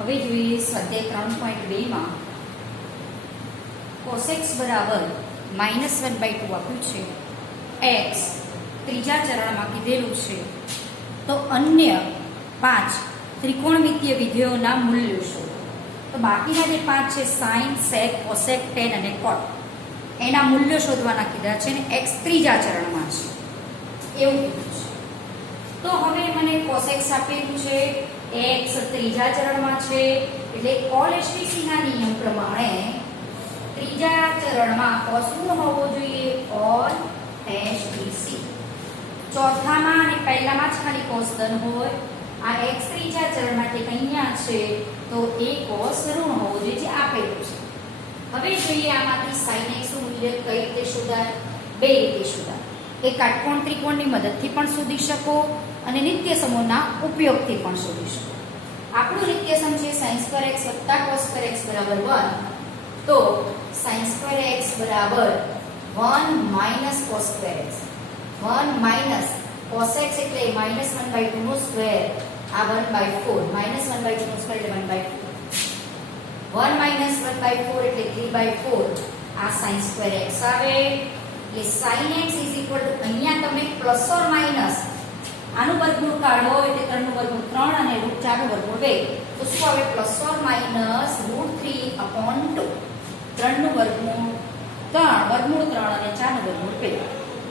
હવે જોઈએ સ્વાધ્યાય 3.2 માં cosx બરાબર -1/2 આપ્યું છે. x ત્રીજા ચરણમાં કીધેલું છે. તો અન્ય 5 ત્રિકોણમિતીય વિધેયોના મૂલ્યો શોધો. તો બાકીના જે 5 છે sin, sec, cosec, tan અને cot એના મૂલ્યો શોધવાના કીધા છે ને x ત્રીજા ચરણમાં છે એવું કીધું છે. તો હવે મને cosx આપેલું છે, x ત્રીજા ચરણમાં છે એટલે col-HTC ના નિયમ પ્રમાણે ત્રીજા ચરણમાં cos શું હોવો જોઈએ? col-HTC. ચોથામાં અને પહેલામાં જ ખાલી cos ધન હોય. આ x ત્રીજા ચરણમાં કે અહીંયા છે તો એ cos ઋણ હોવો જોઈએ જે આપેલું છે. હવે જોઈએ આમાંથી sin x નું મૂલ્ય કઈ રીતે શોધાય? બે રીતે શોધાય. એ કાટકોણ ત્રિકોણની મદદથી પણ શોધી શકો અને નિત્ય સમૂહના ઉપયોગથી પણ શોધી શકો. આપણું નિત્ય સમ છે sin2x + cos2x = 1. તો sin2x બરાબર 1 - cos2x. 1 - cosx એટલે -1/2 નો સ્ક્વેર. આ 1/4 -1/2 નો સ્ક્વેર એટલે 1/4. 1 - 1/4 એટલે 3/4. આ sin2x આવે. એ sin x અહીંયા તમે પ્લસ ઓર માઈનસ આનું વર્ગમૂળ કાઢો એટલે 3 નું વર્ગમૂળ 3 અને √4 નું વર્ગમૂળ 2. તો શું આવે? Plus or minus √3/2. 3 નું વર્ગમૂળ 3 વર્ગમૂળ 3 અને 4 નું વર્ગમૂળ 2.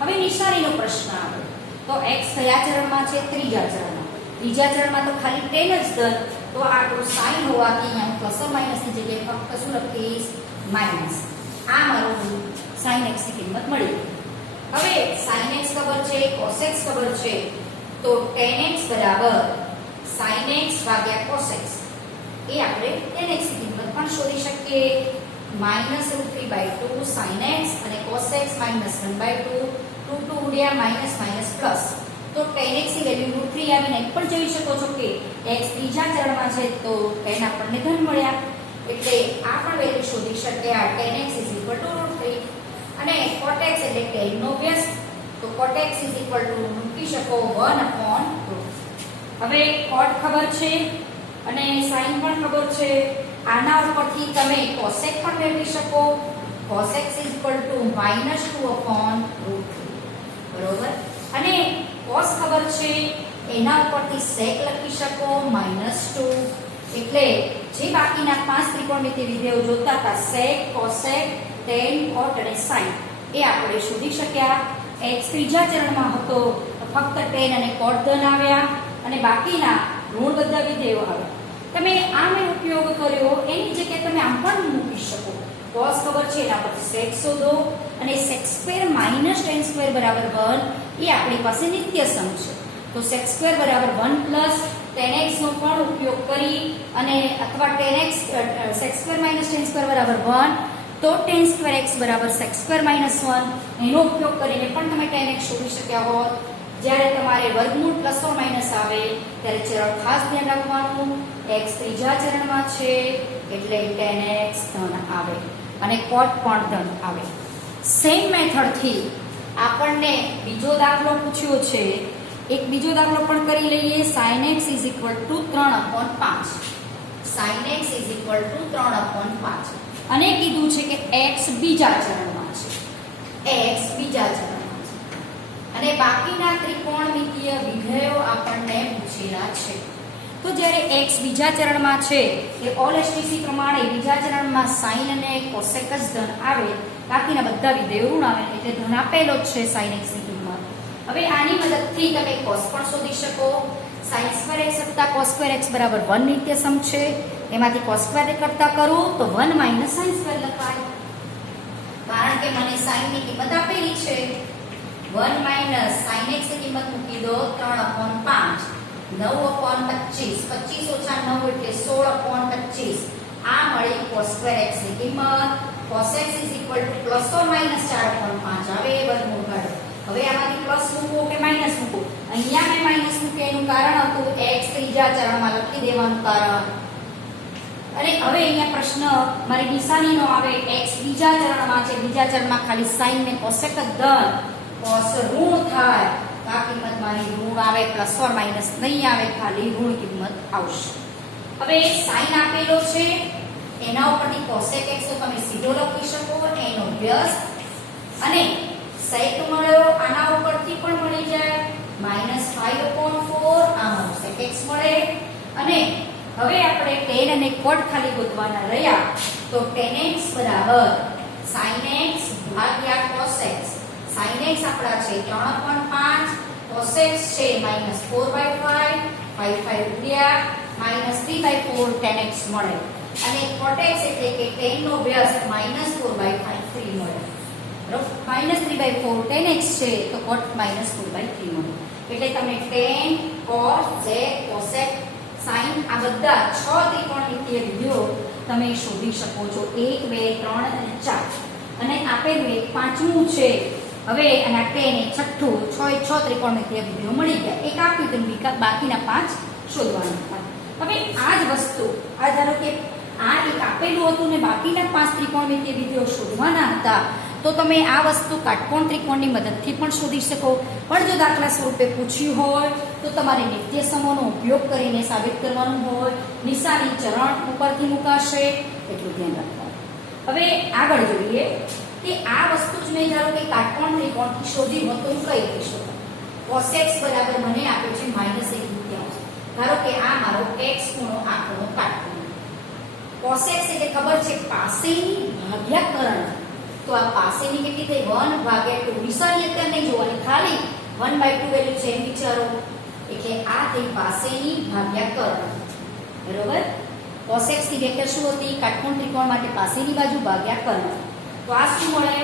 હવે નિશાનીનો પ્રશ્ન આવે તો x કયા ચરણમાં છે? ત્રીજા ચરણમાં. ત્રીજા ચરણમાં તો ખાલી tan જ ધન. તો આ તો sin હોવાથી અહીંયા પ્લસ ઓર માઈનસ ની જગ્યાએ ફક્ત શું લખીશ? માઈનસ. આ મારું sin x ની કિંમત મળી. હવે sin x ખબર છે, cos x ખબર છે. તો tan x બરાબર sin x / cos x. એ આપણે tan x ની કિંમત પણ શોધી શકીએ. -√3/2 sin x અને cos x -1/2 2 ઉડ્યા માઈનસ માઈનસ પ્લસ. તો tan x ની વેલ્યુ √3 આવીને પણ જોઈ શકો છો કે x ત્રીજા ચરણમાં છે તો tan આપણને ધન મળ્યા. એટલે આ પણ વેલ્યુ શોધી શકીએ. આ tan x √3 અને cot x એટલે tan નો વ્યસ્ત. તો cot x મૂકી શકો 1/2. હવે cot ખબર છે અને sin પણ ખબર છે. આના ઉપરથી તમે cosec પણ મેળવી શકો. cosec -2/√3. બરોબર. અને cos ખબર છે એના ઉપરથી sec લખી શકો -2. એટલે જે બાકીના 5 ત્રિકોણમિતિય વિધેયો જોતા હતા sec, cosec, tan, cot અને sin એ આપણે શોધી શક્યા. x ત્રીજા ચરણમાં હતો તો ફક્ત tan અને cot ધન આવ્યા અને બાકીના ઋણ બધા વિધેયો આવ્યા. તમે આમ ઉપયોગ કર્યો એની જગ્યાએ તમે આમ પણ મૂકી શકો. cos ખબર છે એના પરથી sec શોધો અને sec² - tan² બરાબર 1 એ આપણી પાસે નિત્ય સમ છે. તો sec² બરાબર 1 પ્લસ tan x નો પણ ઉપયોગ કરી અને અથવા tan x sec² - tan² બરાબર 1 તો tan² x બરાબર sec² - 1 એનો ઉપયોગ કરીને પણ તમે tan x શોધી શક્યા હોત. જ્યારે તમારે વર્ગમૂળ પ્લસ ઓર માઈનસ આવે ત્યારે ચરણ ખાસ ધ્યાન રાખવાનું. x ત્રીજા ચરણમાં છે એટલે tan x ધન આવે અને cot પણ ધન આવે. સેમ મેથડથી આપણને બીજો દાખલો પૂછ્યો છે. એક બીજો દાખલો પણ કરી લઈએ. sin x = 3/5. sin x = 3/5 અને કીધું છે કે x બીજા ચરણમાં છે. x બીજા ચરણમાં છે અને બાકીના ત્રિકોણમિતિય વિધેયો આપણને પૂછેલા છે. તો જ્યારે x બીજા ચરણમાં છે એ col-HTC પ્રમાણે બીજા ચરણમાં sin અને cosec જ ધન આવે. બાકીના બધા વિધેયો ઋણ આવે એટલે ધન આપેલો જ છે sin x ની કિંમત. હવે આની મદદથી તમે cos પણ શોધી શકો. sin2x + cos2x બરાબર 1 નિત્ય સમ છે. એમાંથી cos² કરતા કરું તો 1 - sin² લખાય. કારણ કે મને sin ની કિંમત આપેલી છે. 1 - sin x ની કિંમત મૂકી દો 3/5. 9/25 25 - 9 એટલે 16/25. આ મળી cos²x ની કિંમત. cos x = ± 4/5 આવે વર્ગમૂળ કાઢો. હવે આમાંથી પ્લસ મૂકો કે માઈનસ મૂકો? અહીંયા મેં માઈનસ મૂક્યું એનું કારણ હતું x ત્રીજા ચરણમાં લખી દેવાનું કારણ. અને હવે અહીંયા પ્રશ્ન મારી નિશાનીનો આવે x બીજા ચરણમાં છે. બીજા ચરણમાં ખાલી sin ને cosec જ ધન. cos ઋણ થાય આ કિંમત મારી ઋણ આવે પ્લસ ઓર માઈનસ નહીં આવે ખાલી ઋણ કિંમત આવશે. હવે sin આપેલો છે, એના ઉપરથી cosec x તો તમે સીધો લખી શકો એનો વ્યસ્ત, અને sec મળ્યો આના ઉપરથી પણ મળી જાય -5/4 આમાં sec x મળે. અને હવે આપણે tan અને cot ખાલી ગોતવાના રહ્યા તો tan x બરાબર sin x ભાગ્યા cos x. sin x આપણા છે 3/5, cos x છે -4/5, 5 રૂપિયા -3/4 tan x મળે. અને cot x એટલે કે tan નો વ્યસ્ત -4/5 3 મળે. બરાબર, -3/4 tan x છે તો cot -4/3 મળે. એટલે તમે tan, cos, sec, cosec, sin આ બધા 6 ત્રિકોણમિતિય વિધેયો તમે શોધી શકો છો. 1 2 3 અને 4. અને આપેલું એક પાંચમું છે. હવે આના tan એ છઠ્ઠું, 6 એ 6 ત્રિકોણમિતિય વિધેયો મળી ગયા. એક આપ્યું તો બાકીના 5 શોધવાના. હવે આ જ વસ્તુ આ ધારો કે આ એક આપેલું હતું ને બાકીના 5 ત્રિકોણમિતિય વિધેયો શોધવાના હતા, તો તમે આ વસ્તુ કાટકોણ ત્રિકોણની મદદથી પણ શોધી શકો. પણ જો દાખલા સ્વરૂપે પૂછ્યું હોય તો તમારે નિત્ય સમૂહનો ઉપયોગ કરીને સાબિત કરવાનું હોય. નિશાની ચરણ ઉપરથી મુકાશે, એટલું ધ્યાન રાખવાનું. હવે આગળ જોઈએ કે આ વસ્તુ જ મેં ધારો કે કાટકોણ ત્રિકોણથી શોધી હોય તો હું કઈ રીતે શોધું. cos x બરાબર મને આપ્યો છે -1/3. ધારો કે આ મારો x ખૂણો આંકડો કાટકોણ. cos x એટલે ખબર છે પાસેની ભાગ્યા કરણ. તો આ પાસેની કેટલી થઈ 1/2. નિશાની અત્યારે નહીં જોવાની, ખાલી 1/2 વેલ્યુ છે એમ વિચારો. એટલે આ થઈ પાસેની ભાગ્યા કરણ. બરોબર, cos x ની વ્યાખ્યા શું હતી? કાટકોણ ત્રિકોણ માટે પાસેની બાજુ ભાગ્યા કर्ण. તો આ શું મળે?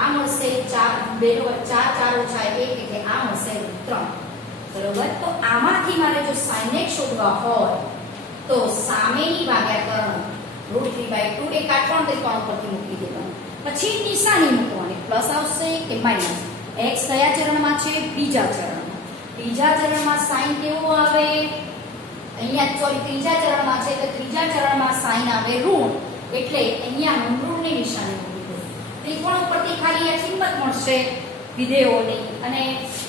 આ મળશે 4 4 ઓછા 1 એટલે આ મળશે 3. બરોબર, તો આમાંથી મારે જો sin x શોધવા હોય તો સામેની ભાગ્યા કर्ण √3/2 એ કાટકોણ ત્રિકોણ પરથી મૂકી દેવાનું. પછી નિશાની મૂકવાની, પ્લસ આવશે કે માઈનસ. x કયા ચરણમાં છે? બીજા ચરણમાં. બીજા ચરણમાં sin કેવો આવે? અહીંયા સોરી ત્રીજા ચરણમાં છે તો ત્રીજા ચરણમાં sin આવે ઋણ. એટલે અહીંયા ઋણની નિશાની મૂકી દો. ત્રિકોણ ઉપરથી ખાલી આ કિંમત મળશે વિધેયોની અને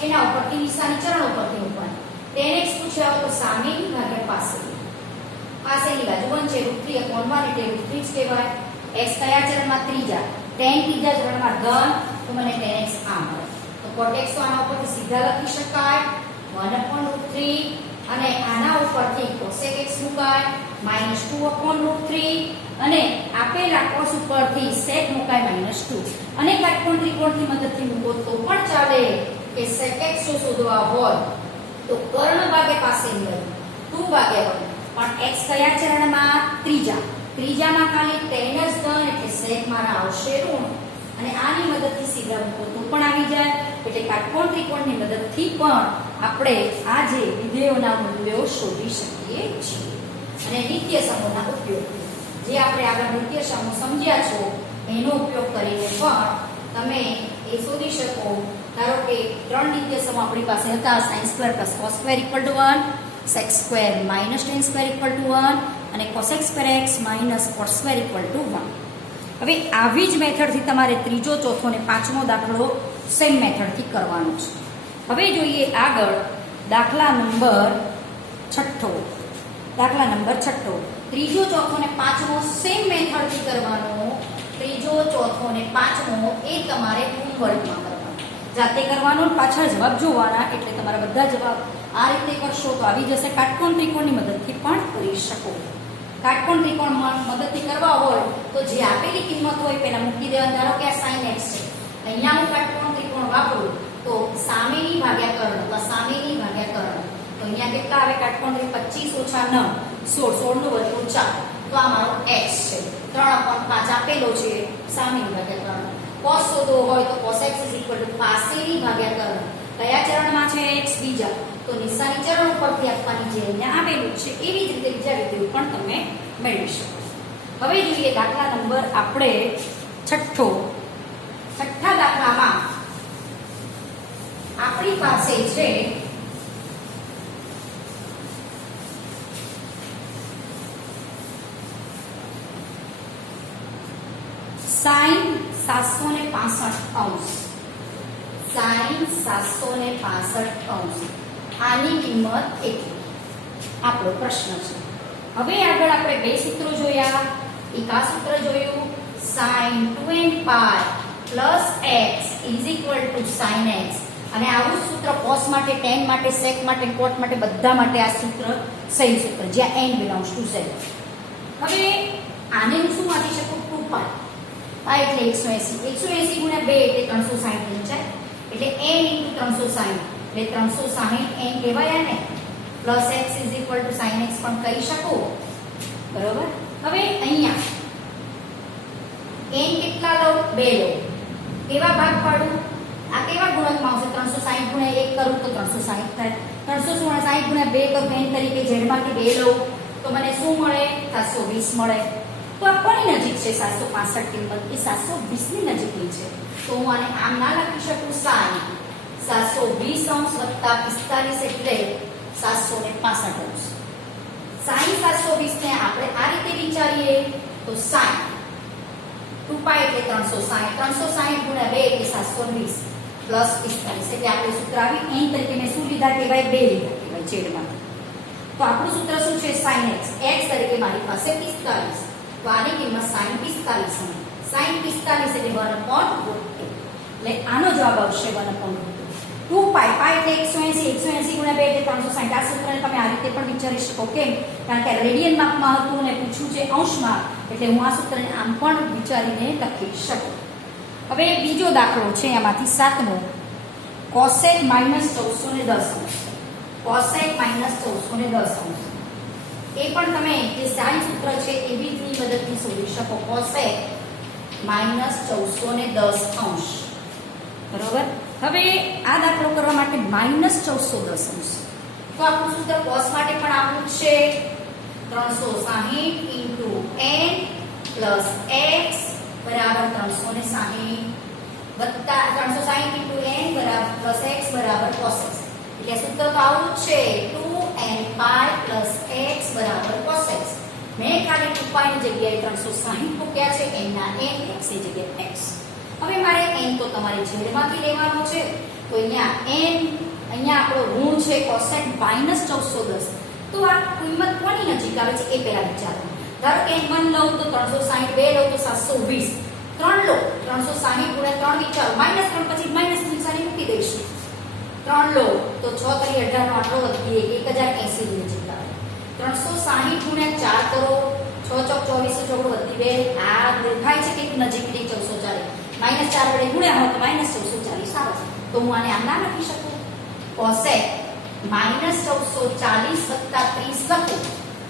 એના ઉપરથી નિશાની ચરણ ઉપરથી મૂકવાની. tan x પૂછ્યા તો સામેની ભાગ્યા પાસેની. પાસેની બાજુ 1 છે √3/1 એટલે √3 જ કહેવાય. x કયા ચરણમાં? ત્રીજા. tan ત્રીજા ચરણમાં ધન, તો મને tan x આ મળે. તો cot x તો આના ઉપરથી સીધા લખી શકાય 1/√3 અને આના ઉપરથી cosec x મુકાય -2/√3 અને આપેલા cos ઉપરથી sec મુકાય -2. અને કાટકોણ ત્રિકોણની મદદથી મૂકો તો પણ ચાલે કે sec x શોધવા હોય તો કર્ણ ભાગે પાસેની બાજુ 2/1. પણ x કયા ચરણમાં? ત્રીજા. ત્રીજામાં ખાલી tan જ ધન એટલે sec મારા આવશે ઋણ. અને આની મદદથી સીધા મૂકો તો પણ આવી જાય. એટલે કાટકોણ ત્રિકોણની મદદથી પણ આપણે આ જે વિધેયોના મૂલ્યો શોધી શકીએ છીએ. અને નિત્ય સમૂહના ઉપયોગ જે આપણે આગળ નિત્ય સમૂહ સમજ્યા છો એનો ઉપયોગ કરીને પણ તમે એ શોધી શકો. ધારો કે 3 નિત્ય સમૂહ આપણી પાસે હતા, sin² + cos² = 1, sec² - tan² = 1 અને cosec² x - cot² = 1. હવે આવી જ મેથડથી તમારે ત્રીજો, ચોથો અને પાંચમો દાખલો સેમ મેથડથી કરવાનો છે. હવે જોઈએ આગળ દાખલા નંબર છઠ્ઠો. દાખલા નંબર છઠ્ઠો, ત્રીજો, ચોથો અને પાંચમો સેમ મેથડથી કરવાનો. ત્રીજો, ચોથો અને પાંચમો એ તમારે હોમવર્કમાં કરવાનો, જાતે કરવાનો, પાછળ જવાબ જોવાના. એટલે તમારા બધા જવાબ આ રીતે કરશો તો આવી જશે. કાટકોણ ત્રિકોણની મદદથી પણ કરી શકો. કાટકોણ ત્રિકોણમાં મદદથી કરવા હોય તો જે આપેલી કિંમત હોય પેલા મૂકી દેવાની. ધારો કે આ sin x છે, અહીંયા હું કાટકોણ ત્રિકોણ વાપરું તો સામેની ભાગ્યા કર્ણ તો સામેની ભાગ્યા કર્ણ. તો અહીંયા કેટલા આવે કાટકોણ? 25 - 9 16 નું વર્ગમૂળ 4. તો આ મારો x છે. 3/5 આપેલો છે સામેની ભાગ્યા કર્ણ. cos શોધવો હોય તો cos x = પાસેની ભાગ્યા કર્ણ. કયા ચરણમાં છે x? બીજા. તો નિશાની ચરણ ઉપરથી આપવાની જે અહીંયા આવેલું છે એવી જ રીતે બીજા વિધેયો પણ તમે મેળવી શકો. હવે જોઈએ દાખલા નંબર આપણે છઠ્ઠો. છઠ્ઠા દાખલામાં આપણી પાસે છે sin 765 sin 765 આની કિંમત કેટલી? આપણો પ્રશ્ન છે. હવે આગળ આપણે બે સૂત્રો જોયા. એક આ સૂત્ર જોયું sin 2n pi plus x is equal to sin x. અને આવું સૂત્ર cos માટે, tan માટે, sec માટે, cot માટે બધા માટે આ સૂત્ર સહી સૂત્ર જ્યાં n belongs to z. હવે આને હું શું વાંચી શકું? 2 pi. pi એટલે 180. 180 ગુણ્યા 2 એટલે 360 થઈ જાય. એટલે n * 360 એટલે 360 n કહેવાય ને. Plus x is equal to sin x પણ કરી શકું. બરોબર. હવે અહીંયા n કેટલા લઉં? 2 લઉં. કેવા ભાગ પાડું? આ કેવા ગુણકમાં આવશે? 360 ગુણ્યા 1 કરું તો 360 થાય. 360 ગુણ્યા 2 કરું n તરીકે z માંથી 2 લઉં તો મને શું મળે? 720 મળે. તો આ કોની નજીક છે? 765 કિંમત એ 720 ની નજીકની છે. તો હું આને આમ ના લખી શકું. sin 720 વત્તા 45 એટલે 765 sin 720 ને આપણે આ રીતે વિચારીએ તો sin 2 pi એટલે 360 360 ગુણ્યા 2 એટલે 720 પ્લસ 45 એટલે આપણે સૂત્ર આવી n તરીકે મેં શું લીધા કહેવાય? 2 લીધા કહેવાય છેદમાં. તો આપણું સૂત્ર શું છે? sin x. x તરીકે મારી પાસે 45. તો આની કિંમત sin 45 હશે. sin 45 એટલે 1/2 એટલે આનો જવાબ આવશે 1/2. 2 pi pi એટલે 180 ગુણ્યા 2 એટલે 360. આ સૂત્રને તમે આ રીતે પણ વિચારી શકો. કેમ? કારણ કે રેડિયન માપમાં હતું અને પૂછ્યું છે અંશમાં, એટલે હું આ સૂત્રને આમ પણ વિચારીને લખી શકું. હવે બીજો દાખલો છે એમાંથી 7મો. cosec - 1410 cosec - 1410 એ પણ તમે જે sin સૂત્ર છે એવી જ મદદથી શોધી શકો. cosec - 1410 બરોબર. હવે આ દાખલો કરવા માટે -1410 તો આપણું સૂત્ર cos માટે પણ આવું જ છે. 360 * n plus x બરાબર 360 વત્તા 360 * n બરાબર plus x બરાબર cos x. એટલે સૂત્ર તો આવું જ છે. 2n pi plus x બરાબર cos x. મેં ખાલી 2 pi ની જગ્યાએ 360 મૂક્યા છે. n ના n, x ની જગ્યાએ x. હવે મારે n તો તમારે z માંથી લેવાનો છે. તો અહીંયા આપણો ઋણ છે cosec -1410. તો આ કિંમત કોની નજીક આવે છે એ પહેલા વિચારો. ધારો કે n 1 લઉં તો 360, 2 લઉં તો 720, 3 લો 360 ગુણ્યા 3 વિચારો. -3 પછી માઈનસ નિશાની મૂકી દઈશું. 3 લો તો 6 * 18 નો આટલો વધી 1080 ની નજીક આવે. 360 ગુણ્યા 4 કરો. 6 ચોક 24 ચોક વધી 2. આ દેખાય છે કે નજીકની 1440. -4 વડે ગુણ્યા હોય તો -1440 આવે. તો હું આને આમ ના લખી શકું. cosec -1440 વત્તા 30 લખું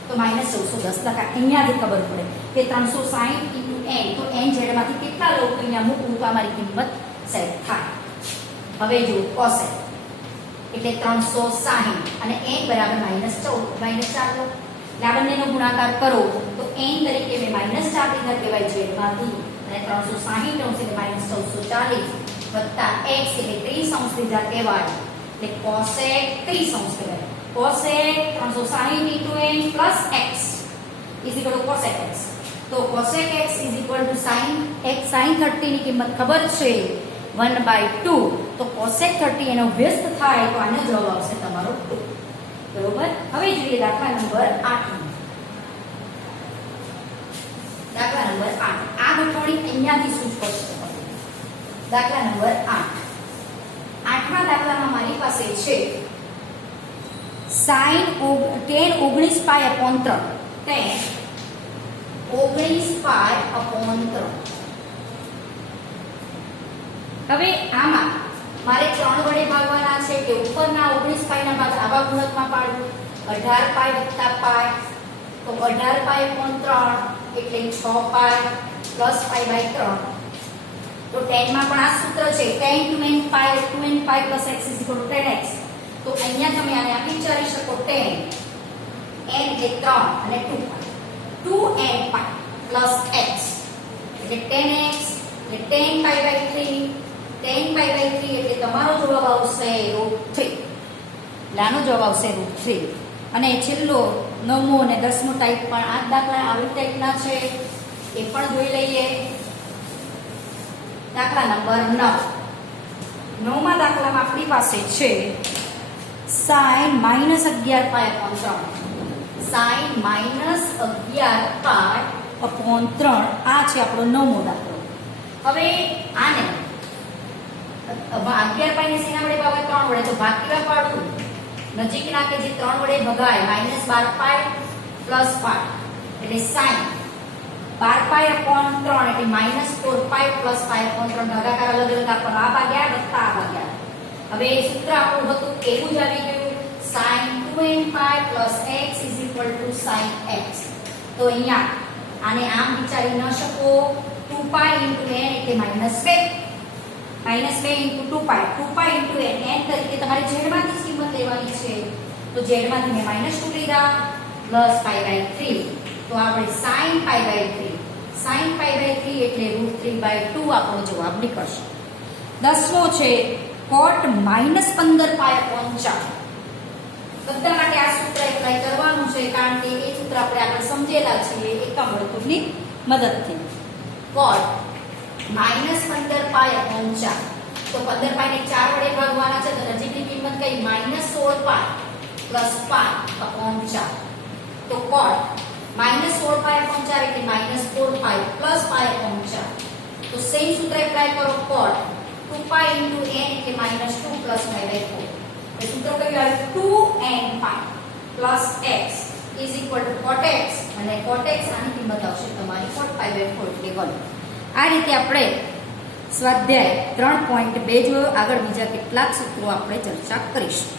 તો -1410 લખાય. અહીંયાથી ખબર પડે કે 360 * n તો n z માંથી કેટલા લઉં તો અહીંયા મૂકું તો અમારી કિંમત સેટ થાય. હવે જો cosec એટલે 360 અને n બરાબર -4 લો. એટલે આ બંનેનો ગુણાકાર કરો તો n તરીકે મેં -4 લીધા કહેવાય z માંથી અને 360 અંશ એટલે -1440 વત્તા x એટલે 30 અંશ લીધા કહેવાય. એટલે cosec 30 અંશ કહેવાય. cosec 360 * n plus x is equal to cosec x. તો cosec x is equal to sin x. sin 30 ની કિંમત ખબર છે 1/2. તો cosec 30 એનો વ્યસ્ત થાય તો આનો જવાબ આવશે તમારો 2. બરોબર. હવે જોઈએ દાખલા નંબર 8. દાખલા નંબર 8. આ ગોઠવણી અહીંયાથી શું સ્પષ્ટ થશે. દાખલા નંબર 8. 8મા દાખલામાં મારી પાસે છે sin 19 pi upon 3. tan 19 pi upon 3. હવે આમાં મારે 3 વડે ભાગવાના છે કે ઉપરના 19 pi ના ભાગ આવા ગુણકમાં પાડવું. 18 pi વત્તા pi તો 18 pi upon 3 એટલે 6 pi plus pi by 3. તો tan માં પણ આ સૂત્ર છે. tan 2n pi plus x is equal to tan x. તો અહીંયા તમે આને આમ વિચારી શકો. tan n એટલે 3 અને 2 pi 2n pi plus x એટલે tan x એટલે tan pi by 3. tan pi by 3 એટલે તમારો જવાબ આવશે √3. આનો જવાબ આવશે √3. અને છેલ્લો 9મો અને 10મો ટાઈપ પણ આ દાખલા આવી ટાઈપના છે એ પણ જોઈ લઈએ. દાખલા નંબર 9. 9મા દાખલામાં આપણી પાસે છે sin -11 pi upon 3. sin -11 -11π/3 આ છે આપણો નવમો દાખલો. હવે આને 11π ને શેના વડે ભાગાય? 3 વડે. તો ભાગ કેવા પાડવું? નજીકના કે જે 3 વડે ભગાય -12π + 5 એટલે sin 12π/3 એટલે -4π + 5/3 ભાગાકાર અલગ અલગ આપવાનો. આ ભાગ્યા વત્તા આ ભાગ્યા. હવે સૂત્ર આપણું હતું એવું જ આવી ગયું sin 2nπ + x = sin x. તો અહીંયા આને આમ વિચારી ન શકો. 2π × n એટલે -2 × 2π 2π × n n તરીકે તમારે z માંથી કિંમત લેવાની છે. તો z માંથી મેં -2 લીધા + π/3. તો આપણે sin π/3 sin π/3 એટલે √3/2 આપણો જવાબ નીકળશે. 10મો છે cot -15π/4. બધા માટે આ સૂત્ર એપ્લાય કરવાનું છે કારણ કે એ સૂત્ર આપણે આગળ સમજેલા છે એકમ વર્તુળની મદદથી. cot -15π/4 તો 15π ને 4 વડે ભાગવાના છે. તો નજીકની કિંમત કઈ? -16π + 5/4. તો cot -16π/4 એટલે -4π + π/4. તો સેમ સૂત્ર એપ્લાય કરો. cot 2π × n એટલે -2 + π/4. તો સૂત્ર કયું આવે? 2nπ + x = cot x અને cot x આની કિંમત આવશે તમારી cot π/4 એટલે 1. આ રીતે આપણે સ્વાધ્યાય 3.2 જોયો. આગળ બીજા કેટલાક સૂત્રો આપણે ચર્ચા કરીશું.